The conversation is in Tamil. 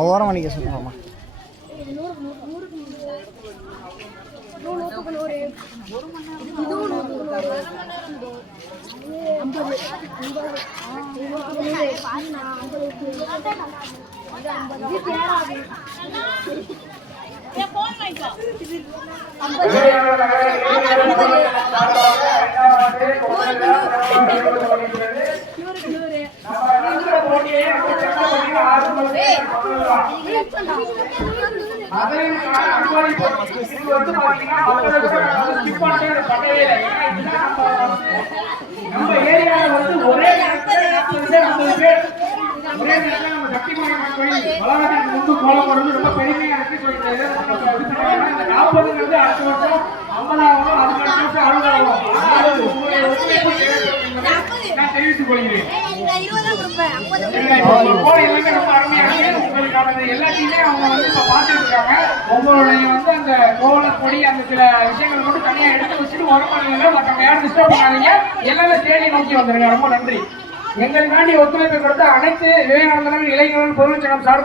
ஓரம் மணிக்கு சொல்லுவாமா நம்ம ஏரியாவில் வந்து ஒரே வளநாட்டுக்கு முன்பு கோலம் போடுறது ரொம்ப பெருமையா இருக்கு. சொல்லிட்டு 40 அடுத்த வருஷம் 50 அதுக்கு அடுத்த வருஷம் 60 நான் தெரிவித்துக் கொள்கிறேன். ரொம்ப அருமையாக உங்களுக்கானது எல்லாத்தையுமே அவங்க வந்து இப்ப பார்த்துட்டு இருக்காங்க. உங்களுடைய வந்து அந்த கோலப்பொடி அந்த சில விஷயங்களை மட்டும் தனியா எடுத்து வச்சுட்டு உரமானீங்க. மற்றவங்க யாரும் டிஸ்டர்ப் பண்ணாதீங்க. எல்லாமே தேடி நோக்கி வந்துருங்க. ரொம்ப நன்றி. எங்களுக்காண்டி ஒத்துழைப்பு கொடுத்த அனைத்து விவேகானந்தன் இளைஞர்கள் பொருள் சங்கம் சார்பாக